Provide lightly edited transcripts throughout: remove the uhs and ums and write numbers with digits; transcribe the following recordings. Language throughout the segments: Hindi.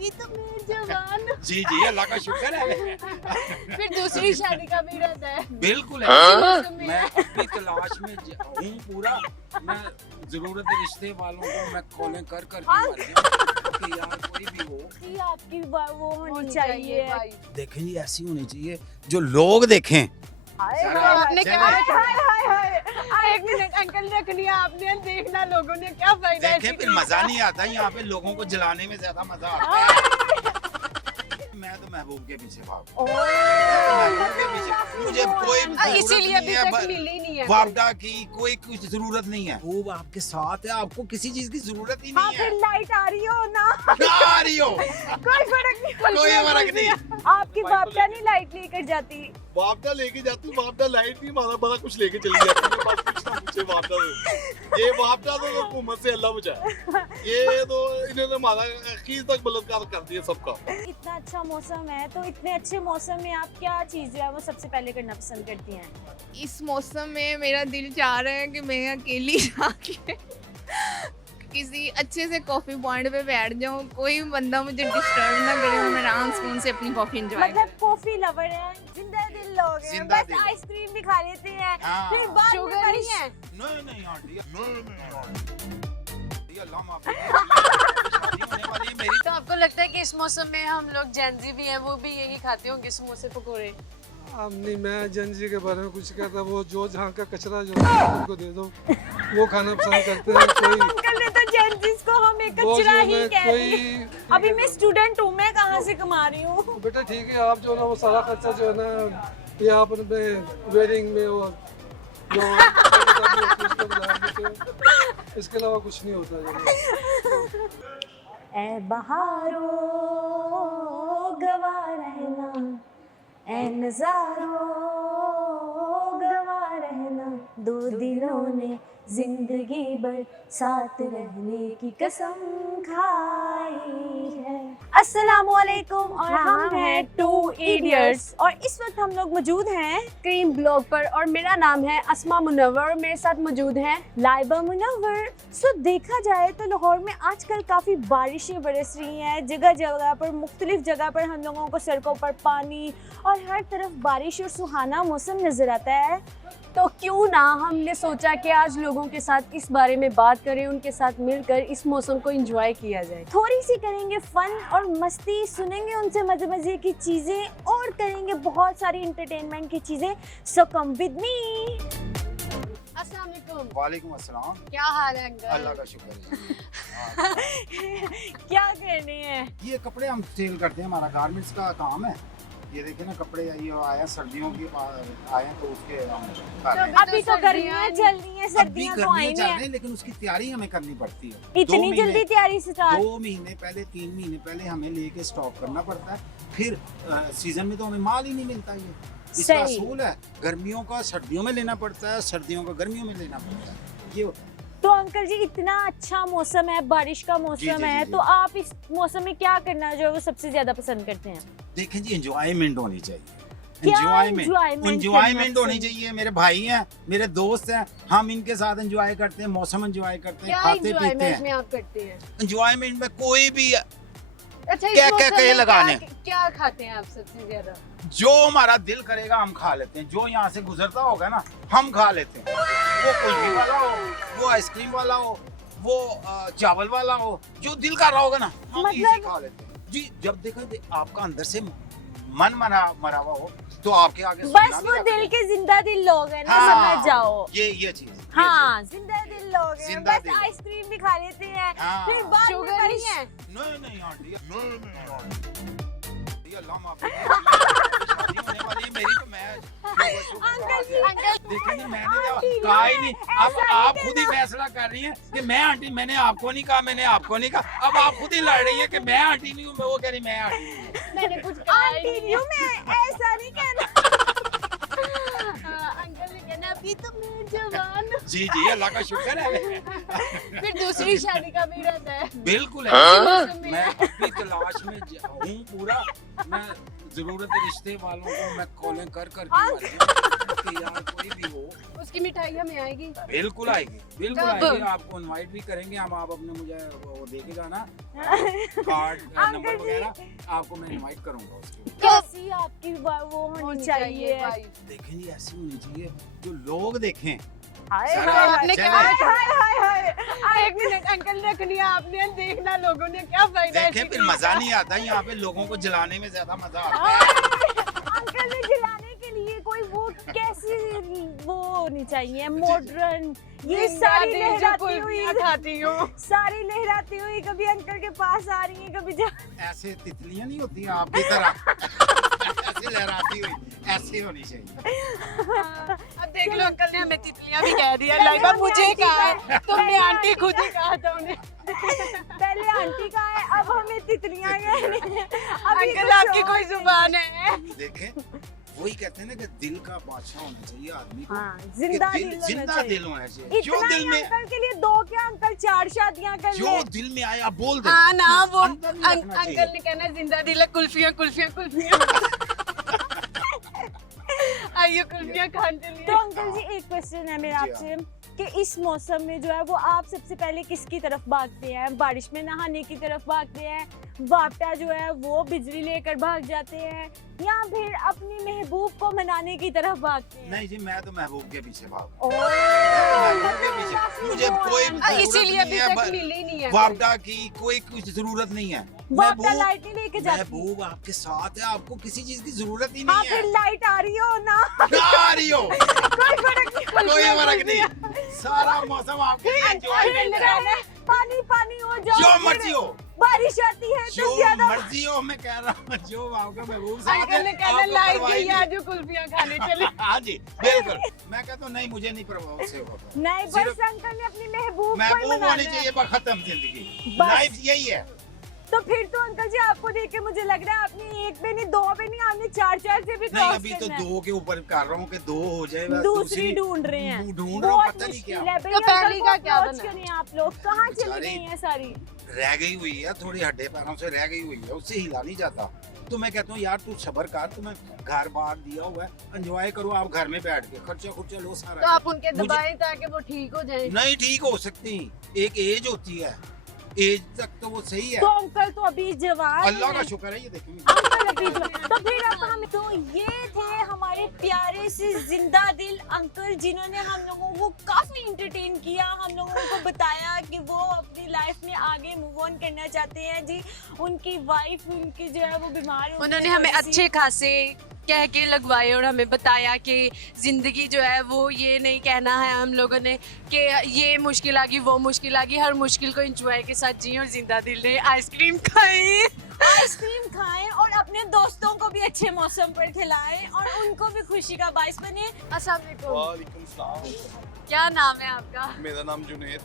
ये तो मेरी जवान। जी जी, अल्लाह का शुक्र है। फिर दूसरी शादी का भी रहता है। बिल्कुल है। मैं अपनी तलाश में हूँ पूरा। मैं जरूरत रिश्ते वालों को मैं कॉलें कर कर के मर गया कि यार कोई भी हो कि आपकी वो होनी चाहिए। देखें जी, ऐसी होनी चाहिए जो लोग देखें। आपने क्या हाय एक मिनट अंकल रखनी है आपने, देखना लोगों ने क्या फायदा है। देखें फिर मजा नहीं आता, यहाँ पे लोगों को जलाने में ज्यादा मजा आता है। मैं तो महबूब के पीछे भाग, महबूब के पीछे। मुझे कोई इसीलिए अभी तक मिली नहीं है। वापडा की कोई कुछ जरूरत नहीं है। वो आपके साथ है, आपको किसी चीज की जरूरत ही हाँ नहीं है। फिर लाइट आ रही हो ना, ना आ रही हो कोई फर्क नहीं पड़ता। कोई फर्क नहीं। आपकी वापडा नहीं लाइट लेकर जाती। वापडा लेके जाती, वापडा लाइट नहीं मारा बड़ा कुछ लेके चली जाती है। बस कुछ ना पूछे वापडा से। ये वापडा तो हुकूमत से अल्लाह बचाए। ये तो इन्होंने हमारा अखीर तक बलात्कार कर दिया सबका। इतना अच्छा मौसम है, तो इतने अच्छे मौसम में आप क्या चीज है वो सबसे पहले करना पसंद करती हैं? इस मौसम में मेरा दिल चाह रहा है कि मैं अकेली जाके किसी अच्छे से कॉफी पॉइंट पे बैठ जाऊं, कोई बंदा मुझे डिस्टर्ब ना करे, मैं आराम सुकून से अपनी कॉफी एंजॉय मतलब कॉफी लवर है, जिंदा दिल लोग हैं, जिंदा बस दिल। आइसक्रीम भी खा लेते हैं। हाँ। फिर बाद में शुगर नहीं है। नहीं नहीं आंटी, नहीं आंटी, अल्लाह माफ करे। शादी होने वाली है मेरी। तो आपको लगता है कि इस मौसम में हम लोग जेंजी भी हैं, वो भी यही खाते होंगे समोसे पकोड़े? अब नहीं, मैं जंजी के बारे में कुछ कहता, वो जो जहाँ का कचरा जो है उनको दे दो, वो खाना पसंद करते हैं। कोई अंकल ने तो जेंजीज को हम एक वो कचरा जो ही है कह कोई दिया। अभी मैं स्टूडेंट हूँ, मैं कहाँ से कमा रही हूँ? बेटा ठीक है, आप जो है ना वो सारा खर्चा जो है ना ये आप अपने वेडिंग में और जो इसके अलावा कुछ नहीं होता है। ए बहारो गवा रहना, ए नजारो गवा रहना, दो दिलों ने जिंदगी भर साथ रहने की कसम खाई है। अस्सलामुअलैकुम और हम हैं टू इडियट्स और इस वक्त हम लोग मौजूद हैं क्रीम ब्लॉग पर और मेरा नाम है अस्मा मुनव्वर और मेरे साथ मौजूद हैं लाइबा मुनव्वर। सो देखा जाए तो लाहौर में आजकल काफ़ी बारिशें बरस रही हैं, जगह जगह पर मुख्तलिफ जगह पर हम लोगों को सड़कों पर पानी और हर तरफ बारिश और सुहाना मौसम नज़र आता है। तो क्यों ना हमने सोचा कि आज लोगों के साथ इस बारे में बात करें, उनके साथ मिलकर इस मौसम को एंजॉय किया जाए। थोड़ी सी करेंगे फन और मस्ती, सुनेंगे उनसे मजे मजे की चीज़ें और करेंगे बहुत सारी इंटरटेनमेंट की चीज़ें। सो कम विद मी। अस्सलाम वालेकुम। वालेकुम अस्सलाम। क्या हाल है अंकल? अल्लाह का शुक्र है। क्या करने हैं? ये कपड़े हम सेल करते हैं, हमारा गारमेंट्स का काम है। ये देखिए ना, कपड़े ये आया सर्दियों की आए हैं, तो उसके हम कर रहे हैं। अभी तो गर्मियाँ चल रही हैं, अभी सर्दियाँ तो आई गर्मियाँ चल हैं। रही हैं, लेकिन उसकी तैयारी हमें करनी पड़ती है। इतनी जल्दी तैयारी स्टार्ट? 2 महीने पहले, 3 महीने पहले हमें लेके स्टॉक करना पड़ता है। फिर सीजन में तो हमें माल ही नहीं मिलता। ये इसका सही। असूल है, गर्मियों का सर्दियों में लेना पड़ता है, सर्दियों का गर्मियों में लेना पड़ता है। ये होता है। तो अंकल जी इतना अच्छा मौसम है, बारिश का मौसम जी, है, जी। तो आप इस मौसम में क्या करना जो है वो सबसे ज्यादा पसंद करते हैं? देखें जी, एंजॉयमेंट होनी चाहिए। क्या एंजॉयमेंट enjoyment होनी करना चाहिए। मेरे भाई हैं, मेरे दोस्त हैं, हम इनके साथ एंजॉय करते हैं, मौसम एंजॉय करते हैं, क्या खाते पीते एंजॉयमेंट हैं। में आप करते हैं? एंजॉयमेंट में कोई भी अच्छा, इस क्या मौसम कहे में लगाने? क्या खाते हैं आप सबसे ज्यादा? जो हमारा दिल करेगा हम खा लेते हैं। जो यहाँ से गुजरता होगा ना, हम खा लेते हैं। वो कुल्फी वाला हो, वो आइसक्रीम वाला हो, वो चावल वाला हो, जो दिल कर रहा होगा ना, हम इसे खा लेते हैं। जी, जब देखो आपका अंदर से मन मरा हुआ हो तो आपके आगे बस सुनना वो भी दिल लगता के जिंदा दिल लोग हैं ना, हाँ, समझ जाओ। है। ये चीज हाँ, जिंदा दिल लोग हैं, जिंदा बस दिल। आइसक्रीम भी खा लेते हैं, हाँ। फिर बाद में शुगर नहीं है? नहीं आंटी, नहीं अल्लाह माफ करे। शादी होने वाली है मेरी, तो मैं अंकल जी, देखेंगे। मैंने तो आंटी, कहा ही नहीं। अब ऐसा नहीं आप खुद ही फैसला कर रही हैं कि मैं आंटी, मैंने आपको नहीं कहा, मैंने आपको नहीं कहा। अब आप खुद ही लड़ रही है कि मैं आंटी नहीं हूँ, मैं वो कह रही मैं आंटी हूँ। मैंने कुछ कहा ही आंटी नहीं। नहीं हूँ मैं, ऐसा नहीं कहना। अंकल ने कहना अभी तो मैं जवान हूँ। जी जी, अल्लाह का शुक्र है। फिर दूसरी शादी का भी रहता है। बिल्कुल है। मैं अपनी तलाश में हूँ पूरा। मैं जरूरत रिश्ते वालों को मैं कॉलें कर कर के मर जाऊं कि यार कोई भी हो। उसकी मिठाई हमें आएगी। बिल्कुल आएगी, बिल्कुल कब? आएगी। आपको इनवाइट भी करेंगे हम। आप अपने मुझे वो देके जाना कार्ड नंबर वगैरह, आपको मैं इनवाइट करूंगा उसके। कैसी आपकी वो होनी चाहिए? देखें जी, ऐसी होनी चाहिए जो लोग देखें। हाय सारा हाय आपने हाय क्या हाय हाय हाय। एक मिनट अंकल, रखनी है आपने, देखना लोगों ने क्या फायदा है। देखें फिर मजा नहीं आता। यहाँ पे लोगों को जलाने में ज्यादा मजा आता है। अंकल ने जलाने के लिए कोई वो कैसी वो होनी चाहिए, मॉडर्न, ये सारी लहराती हुई खाती हूँ। सारी लहराती हुई कभी अंकल के पास आ रही है, कभी ऐसे तितलियां नहीं होती हैं आपकी तरह ऐसे लहराती हुई, ऐसे होनी चाहिए। अब देख लो, अंकल ने हमें तितलियां भी कह दिया। लाइबा मुझे कहा है, तुमने आंटी खुद ही कहा था उन्हें। पहले आंटी का है, अब हमें तितलियां कहनी है। अभी अंकल कुछ आपकी और कोई जुबान है। देखें वही कहते हैं ना कि दिल का बादशाह होना चाहिए आदमी को। हाँ, कि जिंदा दिल दिल होना जिंदा चाहिए। दिल होना चाहिए। जो इतना दिल ही में अंकल के लिए दो क्या अंकल 4 शादियां कर जो ले। दिल में आया बोल दे। हाँ ना, वो अंदर नहीं रखना चाहिए। अंकल ने कहना जिंदा दिल है, कुल्फियां कुल्फियां कुल्फियां। आइए कुल्फियां खान चलिए। तो अंकल जी एक क्वेश्चन है मेरा जी आपसे कि इस मौसम में जो है वो आप सबसे पहले किसकी तरफ भागते हैं? बारिश में नहाने की तरफ भागते हैं, वापटा जो है वो बिजली लेकर भाग जाते हैं, या फिर अपनी महबूब को मनाने की तरफ भागते हैं? नहीं जी, मैं तो महबूब के पीछे भाग। ओह, महबूब के पीछे मुझे कोई जरूरत इसीलिए अभी नहीं है। तक मिली नहीं है। वापडा की कोई कुछ जरूरत नहीं है। वापटा लाइट नहीं लेके जाती। महबूब आपके साथ है, आपको किसी चीज की जरूरत ही हाँ, नहीं फिर है। लाइट आ रही हो ना, ना आ रही हो कोई फर्क नहीं पड़ता। कोई फर्क नहीं। सारा मौसम आपके लिए एंजॉयमेंट है। पानी पानी हो जाओ, जो फिर मर्जी हो, बारिश आती है तो जो ज्यादा मर्जी हो, मैं कह रहा हूँ जो आपका महबूब साथ अंकल ने है, कहना आपको लाइट परवाह ही गई नहीं। आज कुल्फियां खाने चले। हाँ जी बिल्कुल। मैं कहता हूँ नहीं, मुझे नहीं प्रभाव से होगा। नहीं, बस सिर्फ अंकल ने अपनी महबूब को ही महबूब मनाना होनी है। चाहिए, पर खत्म जिंदगी। बस। लाइफ यही है। तो फिर तो अंकल जी आपको देख के मुझे लग रहा है आपने एक पे नहीं, 2 पे नहीं, आपने 4 से भी नहीं, क्रॉस अभी तो करना है। 2 के ऊपर कर रहा हूँ कि 2 हो जाए। बस दूसरी ढूंढ रहे हैं। ढूंढ रहा हूँ, बहुत पता नहीं क्या मुश्किल है तो भैया, पहली अंकल का को क्या approach बना? करें आप लोग, कहाँ चली बेचारी। गई हैं सारी? रह गई हुई है, थोड़ी हड्डे पैरों से रह गई हुई है, उससे हिला नहीं जाता। तो मैं कहता हूँ यार तू सब्र कर, तुम्हें घर बार दिया हुआ है, एंजॉय करो आप घर में बैठ के, खर्चा खुर्चा लो तो सारा। आप उनके मुझे- दबाएं ताकि वो ठीक हो जाए। नहीं ठीक हो सकती, एक एज होती है, एज तक तो वो सही है। तो अंकल तो अभी जवान अल्लाह का हैं। शुक्र है, ये देखेंगे। अंकल अभी जवान। तो फिर अब हम तो ये थे हमारे प्यारे से जिंदा दिल अंकल, जिन्होंने हम लोगों को काफी इंटरटेन किया, हम लोगों को बताया कि वो अपनी लाइफ में आगे मूव ऑन करना चाहते हैं जी। उनकी वाइफ उनकी जो है वो बीमार हो गई, उन्होंने हमें थोड़ी सी। अच्छे खासे कह के लगवाए और हमें बताया कि ज़िंदगी जो है वो ये नहीं कहना है हम लोगों ने कि ये मुश्किल आ गई वो मुश्किल आ गई, हर मुश्किल को एंजॉय के साथ जिए और जिंदा दिल रहे, आइसक्रीम खाएं, आइसक्रीम खाएं और अपने दोस्तों को भी अच्छे मौसम पर खिलाएं और उनको भी खुशी का बाइस बने। अस्सलाम वालेकुम। वालेकुम सलाम। क्या नाम है आपका? मेरा नाम जुनैद।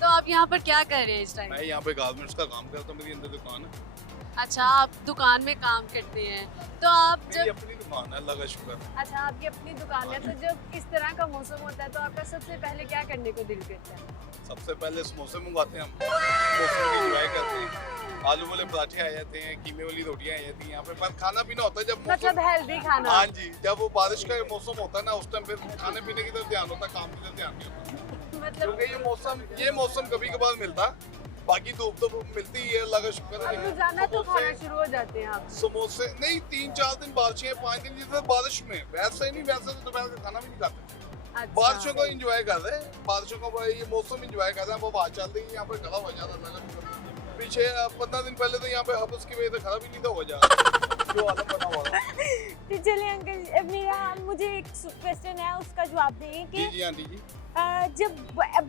तो आप यहाँ पर क्या कर रहे हैं इस टाइम? मैं यहाँ पे गारमेंट्स का काम करता हूँ, मेरी अंदर दुकान है। अच्छा, आप दुकान में काम करते हैं, तो आप मेरी जब अपनी दुकान है, अल्लाह का शुक्र है। अच्छा आपकी अपनी दुकान है, तो जब इस तरह का मौसम होता है तो आपका सबसे पहले क्या करने को दिल करता है? सबसे पहले समोसे मंगवाते हैं हम, समोसे की एंजॉय करते हैं, आलू वाले पराठे आ जाते हैं, कीमे वाली रोटियां आ जाती हैं यहाँ पे। पर खाना पीना होता है जब मतलब मौसम, हेल्दी खाना। हाँ जी, जब वो बारिश का मौसम होता है ना, उस टाइम पे खाने पीने की तरफ ध्यान होता है, काम की तरफ ध्यान नहीं होता। मतलब क्योंकि ये मौसम कभी कभार मिलता, बाकी धूप तो मिलती ही है, अल्लाह का शुक्र है। अब लेकिन रोजाना तो खाना समोसे- शुरू हो जाते हैं आप। समोसे नहीं, 3-4 दिन बारिशें, 5 दिन जैसे बारिश में, वैसे नहीं, वैसे तो दोपहर का खाना भी नहीं खाते। अच्छा। बारिशों को एंजॉय कर रहे हैं, बारिशों को ये मौसम एंजॉय कर रहे हैं। अब हवा चल रही है, यहाँ पे खड़ा हो जाता है। पीछे 15 दिन पहले तो यहाँ पे हबस की वजह से खड़ा भी नहीं था हो जा जो आलम बना हुआ था। तो चलिए अंकल, मेरा मुझे एक क्वेश्चन है, उसका जवाब दें कि जी जी आंटी जी। जब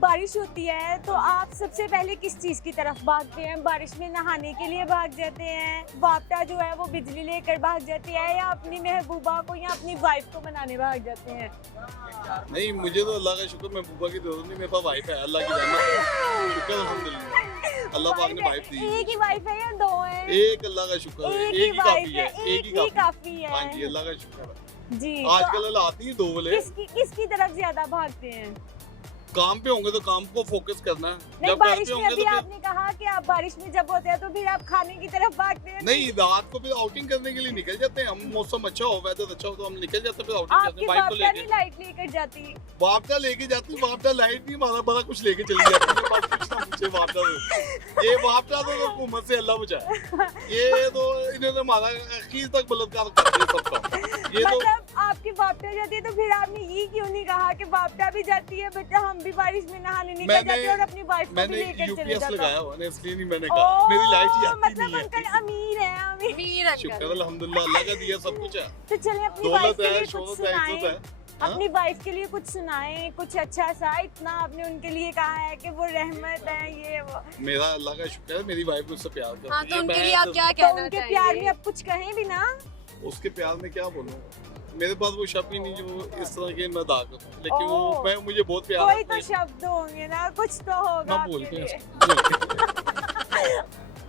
बारिश होती है तो आप सबसे पहले किस चीज़ की तरफ भागते हैं? बारिश में नहाने के लिए भाग जाते हैं, वापटा जो है वो बिजली लेकर भाग जाती है, या अपनी महबूबा को या अपनी वाइफ को मनाने भाग जाते हैं? नहीं, मुझे तो अल्लाह का शुक्र, मैं बुबा की जरूरत नहीं, मेरे पास वाइफ है, अल्लाह की रहमत, शुक्र अल्हम्दुलिल्लाह, अल्लाह पाक ने वाइफ दी। एक ही वाइफ है या 2 हैं? एक अल्लाह का शुक्र है, एक ही वाइफ काफी है, एक ही काफी है। हाँ जी, अल्लाह का शुक्र है। जी आजकल लाती है 2 वाले। किसकी तरफ ज्यादा भागते हैं? काम पे होंगे तो काम को फोकस करना है, नहीं, जब घर बारिश पे में होंगे अभी तो फिर आपने कहा कि आप बारिश में जब होते हैं तो फिर आप खाने की तरफ भागते हैं। नहीं, रात को फिर आउटिंग करने के लिए निकल जाते हैं हम। मौसम अच्छा हो, वेदर अच्छा हो तो हम निकल जाते हैं फिर आउटिंग करने, आपकी बाइक को बापटा लेके। नहीं लाइट लेकर जाती? बापटा लेके जाती, बापटा लाइट नहीं, हमारा बड़ा कुछ लेके चली जाती है। बस कुछ ना पूछे बापटा से। ये बापटा तो हुकूमत से अल्लाह बचाए। ये तो इन्होंने हमारा अखीर तक बलात्कार कर दिया सबका। ये तो मतलब आपकी बापटा जाती है तो फिर आपने ये क्यों नहीं कहा कि बापटा भी जाती है बच्चा, हम भी बारिश में नहाने निकल मैंने- जाते हैं और अपनी वाइफ को भी मैंने लेकर चले यूपीएस जाते लगाया हुआ है, इसलिए नहीं मैंने कहा। मेरी लाइट ही आती मतलब नहीं अंकल है। अमीर है, अमीर शुक्र अल्हम्दुलिल्लाह, अल्लाह का दिया सब कुछ है। तो चलिए अपनी वाइफ दौलत के है, लिए कुछ शोहरत है, इज्जत सुनाएं। है। हाँ? अपनी वाइफ के लिए कुछ सुनाएं, कुछ अच्छा सा। इतना आपने उनके लिए कहा है कि वो रहमत है, ये वो। मेरा अल्लाह का शुक्र है, मेरी वाइफ मुझसे प्यार करती है। हाँ, तो उनके मैं लिए आप क्या तो कहना उनके चाहिए? प्यार में अब कुछ कहें भी ना। उसके प्यार में क्या बोलूं, मेरे पास वो शब्द ही नहीं जो इस तरह के मैं अदा करूं, लेकिन वो ओह। मुझे बहुत प्यार कोई तो है। शब्द होंगे ना, कुछ तो होगा मैं बोल आपके के लिए।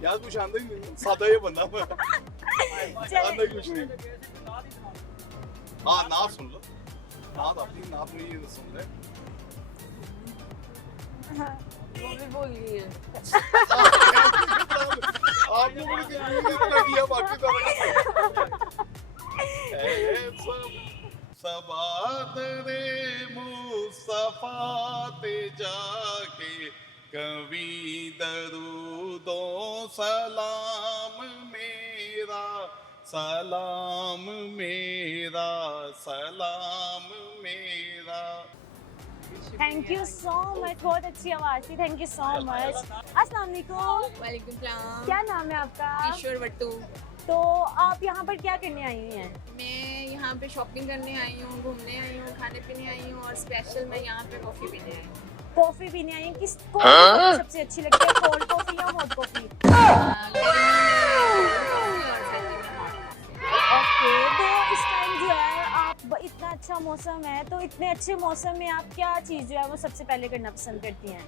यार कुछ आंदा ही नहीं, सादा ये बंदा मैं, चलिए। आंदा ही कुछ नहीं। हाँ, नात सुन लो, नात अपनी नात नहीं सुन रहे। वो भी बोल गई है। आप लोगों ने कितना किया बाकी तो सबात रे मुस्तफा ते जाके कभी दरूदो सलाम मेरा, सलाम मेरा, सलाम मेरा। थैंक यू सो मच, बहुत अच्छी आवाज थी, थैंक यू सो मच। अस्सलाम वालेकुम, वालेकुम सलाम। क्या नाम है आपका? ईश्वर बट्टू। तो आप यहाँ पर क्या करने आई हुई हैं? मैं यहाँ पे शॉपिंग करने आई हूँ, घूमने आई हूँ, खाने पीने आई हूँ और स्पेशल मैं यहाँ पे कॉफ़ी पीने आई हूँ। कॉफी पीने आई हैं? किस कॉफी सबसे अच्छी लगती है, कोल्ड कॉफी या हॉट कॉफी? ओके, तो इस टाइम जो है आप इतना अच्छा मौसम है, तो इतने अच्छे मौसम में आप क्या चीज़ जो है वो सबसे पहले करना पसंद करती हैं?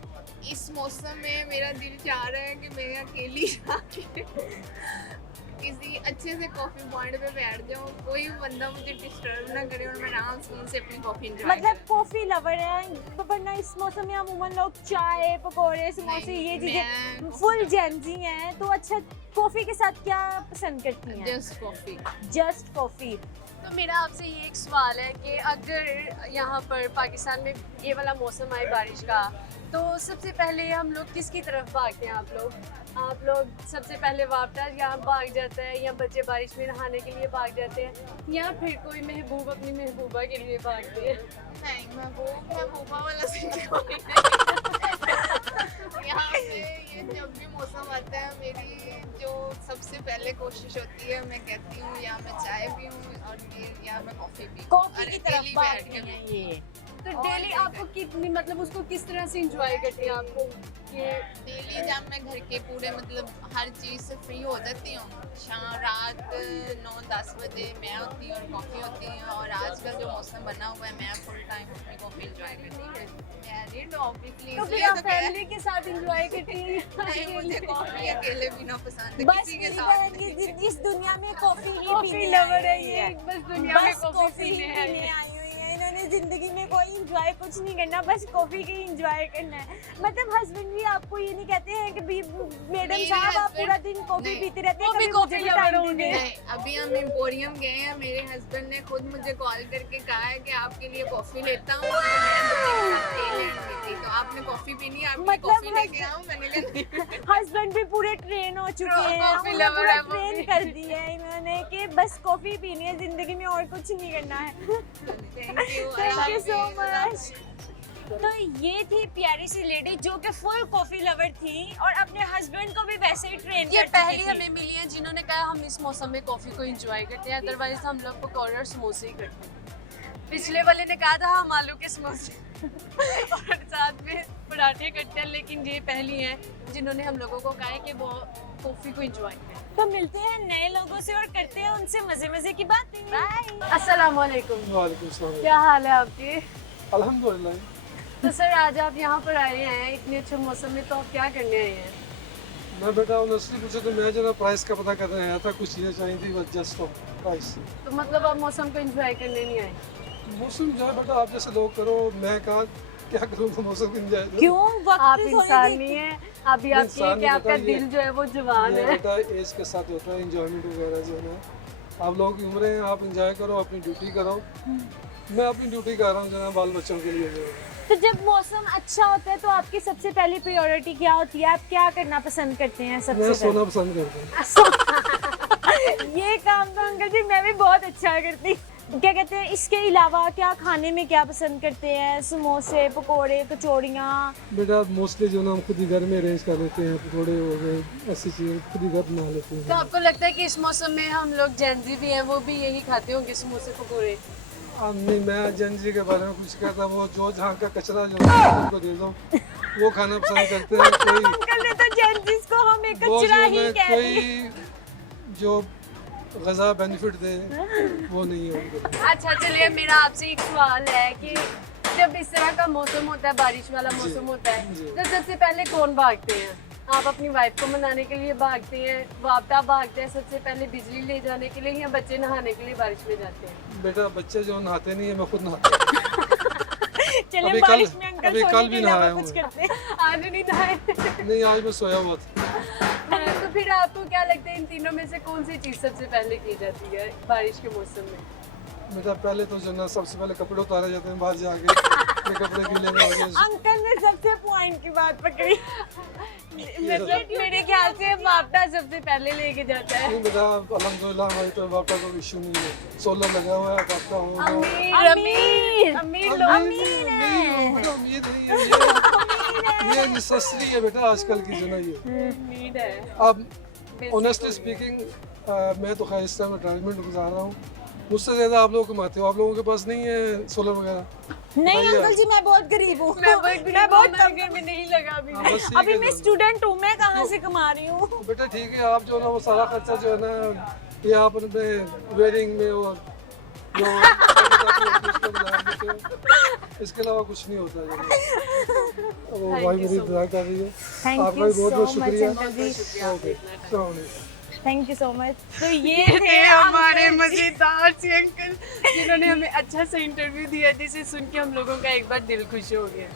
इस मौसम में मेरा दिल चाह रहा है कि मैं अकेली जाके किसी अच्छे से कॉफी पॉइंट पे बैठ जाऊँ, कोई बंदा मुझे डिस्टर्ब ना करे और मैं आराम से अपनी कॉफी एंजॉय मतलब कॉफी लवर है, वरना इस मौसम में अमूमन लोग चाय, पकौड़े, समोसे ये चीजें फुल जेंजी हैं, तो अच्छा कॉफी के साथ क्या पसंद करती हैं? Just coffee. Just coffee. तो मेरा आपसे ये एक सवाल है कि अगर यहाँ पर पाकिस्तान में ये वाला मौसम आए बारिश का, तो सबसे पहले हम लोग किसकी तरफ भागते हैं? आप लोग सबसे पहले वापटा यहाँ भाग जाता है, या बच्चे बारिश में नहाने के लिए भाग जाते हैं, या फिर कोई महबूब अपनी महबूबा के लिए भागते हैं? नहीं, महबूबा वाला सीन यहाँ पे ये जब भी मौसम आता है, मेरी जो सबसे पहले कोशिश होती है, मैं कहती हूँ या मैं चाय पीऊँ और या मैं कॉफी पीऊँ। कॉफी की तरफ भागती हैं ये। तो डेली आपको कितनी, मतलब उसको किस तरह से एंजॉय करती हैं आपको ये? डेली जब मैं घर के पूरे मतलब हर चीज़ से फ्री हो जाती हूँ, शाम रात 9-10 बजे मैं होती हूँ और कॉफ़ी होती है, और आजकल जो मौसम बना हुआ है मैं फुल टाइम अपनी कॉफ़ी एंजॉय करती हूँ। मैरिड ऑब्वियसली, तो फिर इसलिए आप तो कह फैमिली के साथ एंजॉय करती हैं? नहीं, मुझे कॉफ़ी अकेले पीना पसंद है, बस किसी के मेरी साथ बहन नहीं। की इस दुनिया में कॉफी ही कॉफी पीने लवर है आई हुई ये, बस दुनिया में बस कॉफी कॉफी ही पीने पीने है। आई हुई है। इन्होंने जिंदगी में कोई एंजॉय कुछ नहीं करना, बस कॉफी की एंजॉय करना है। मतलब हस्बैंड भी आपको ये नहीं कहते हैं कि भी मैडम मेरे साहब आप husband- पूरा दिन कॉफी नहीं। पीते रहते हैं, वो भी कभी कॉफी मुझे भी lover टाइम होंगे। दीजिए। नहीं, अभी हम एम्पोरियम गए हैं, मेरे हस्बैंड ने खुद मुझे कॉल करके कहा है कि आपके लिए कॉफ़ी लेता हूँ, तो मैं बच्चे के साथ टे लेने गई थी, तो आपने कॉफ़ी पीनी है, आपकी मतलब कॉफ़ी लेके आओ, मैंने लिया। हस्बैंड भी पूरे ट्रेन हो चुके हैं, कॉफी उन्हें lover पूरा है वो ट्रेन भी। कर दिया है इन्होंने कि बस कॉफी पीनी है, जिंदगी में और कुछ नहीं करना है। Thank you so much. तो ये थी प्यारी सी लेडी जो कि फुल कॉफी लवर थी और अपने हस्बैंड को भी वैसे ही ट्रेन ये कर पहली चुकी थी। हमें मिली है जिन्होंने कहा हम इस मौसम में कॉफी को एंजॉय करते हैं, अदरवाइज हम लोग पकौड़े और समोसे ही करते हैं। पिछले वाले ने कहा था हम आलू के समोसे और साथ में पराठे करते हैं, लेकिन ये पहली है जिन्होंने हम लोगों को कहा है कि वो कॉफी को एंजॉय करें। तो मिलते हैं नए लोगों से और करते हैं उनसे मजे मजे की बातें। बाय। अस्सलाम वालेकुम, वालेकुम सलाम। क्या हाल है आपके? अल्हम्दुलिल्लाह। तो सर आज आप यहाँ पर आए हैं इतने अच्छे मौसम में, तो आप क्या करने आए हैं? मैं बेटा ऑनेस्टली पूछे तो मैं जरा प्राइस का पता करने आया था, कुछ चीज़ें चाहिए थी बस जस्ट प्राइस। तो मतलब आप मौसम को एंजॉय करने नहीं आए? मौसम जो है बेटा आप जैसे लोग करो, मैं कहा क्या करूँगा मौसम की एंजॉय। क्यों वक्त आप पे सोने इंसान की- नहीं है, अभी आप इंसान कि नहीं, आपका बताइए। दिल जो है वो जवान ये है। बेटा एज के साथ होता है, इंजॉयमेंट वगैरह जो है आप लोगों की उम्र है, आप इंजॉय करो, अपनी ड्यूटी करो। मैं अपनी ड्यूटी कर रहा हूँ जना बाल बच्चों के लिए जो है। तो जब मौसम अच्छा होता है तो आपकी सबसे पहली प्रायोरिटी क्या होती है? आप क्या करना पसंद करते हैं मैं सबसे सोना पसंद करता हूँ। पहले? ये काम तो अंकल जी मैं भी बहुत अच्छा करती। क्या कहते हैं, इसके अलावा क्या खाने में क्या पसंद करते हैं? समोसे, पकोड़े, कचौड़ियाँ? बेटा मोस्टली जो ना हम खुद ही घर में अरेंज कर लेते हैं, पकौड़े हो गए, ऐसी चीज़ें खुद ही घर बना लेते तो हैं। आपको लगता है कि इस मौसम में हम लोग जेंजी भी हैं, वो भी यही खाते होंगे समोसे पकोड़े? अब नहीं, मैं जंजी के बारे में कुछ कहता, वो जो जहाँ का कचरा जो है उनको दे दो, वो खाना पसंद करते हैं। कोई अंकल ने तो जेंजिस को हमें वो कचरा जो ही है कह दिया। कोई जो गज़ा बेनिफिट दे वो नहीं है उनको। अच्छा चलिए, मेरा आपसे एक सवाल है कि जब इस तरह का मौसम होता है, बारिश वाला मौसम होता है, जी। तो सबसे पहले कौन भागते हैं? आप अपनी वाइफ को मनाने के लिए भागते हैं, वापता भागते हैं सबसे पहले बिजली ले जाने के लिए, या बच्चे नहाने के लिए बारिश में जाते हैं? बेटा बच्चे जो नहाते नहीं है, मैं खुद नहाता हूँ। चले अभी बारिश कल- में अंकल अभी सोने कल के भी अलावा नहाया कुछ हूँ। करते हैं? आज नहीं नहाए? नहीं, आज मैं सोया हुआ था। तो फिर आपको क्या लगता है इन तीनों में से कौन सी चीज़ सबसे पहले की जाती है बारिश के मौसम में? बेटा पहले तो जो ना सबसे पहले कपड़े उतारे जाते हैं बाहर जाके, ये कपड़े गीले ना हो जाए। अंकल ने सबसे पॉइंट की बात पकड़ी। मतलब मेरे ख्याल से वापता सबसे पहले लेके जाता है। नहीं बेटा, अल्हम्दुलिल्लाह हमारी तो वापस कोई इशू नहीं है, सोलर लगा हुआ है, वापस होगा। अमीर अमीर। अमीर लोग। अमीर नहीं है, ये नेसेसरी है बेटा आजकल की जो ना ये। उम्मीद है। अब ऑनेस्टली स्पीकिंग मैं तो खैर इस टाइम रिटायरमेंट गुजार रहा हूँ, मुझसे ज़्यादा आप लोग कमाते हो, आप लोगों के पास नहीं है सोलर वगैरह? नहीं बताइए अंकल जी, मैं बहुत गरीब हूँ। मैं बहुत घर में नहीं लगा अभी। हाँ, बस ठीक अभी है मैं तो। स्टूडेंट हूँ, मैं कहाँ से कमा रही हूँ? बेटा ठीक है, आप जो है ना वो सारा खर्चा जो है ना ये आप अपने वेडिंग में और जो उसको बुला देते हो। इसके अलावा कुछ नहीं होता है। वो भाई मेरी दुआ कर रही है। थैंक आपका यू भी बहुत सो बहुत मच शुक्रिया। अंकल जी, ओके, अस्सलाम वालेकुम। Thank you so much. तो ये ये थे हमारे अंकल जी। मजेदार से अंकल, जिन्होंने हमें अच्छा सा इंटरव्यू दिया, जिसे सुन के हम लोगों का एक बार दिल खुश हो गया।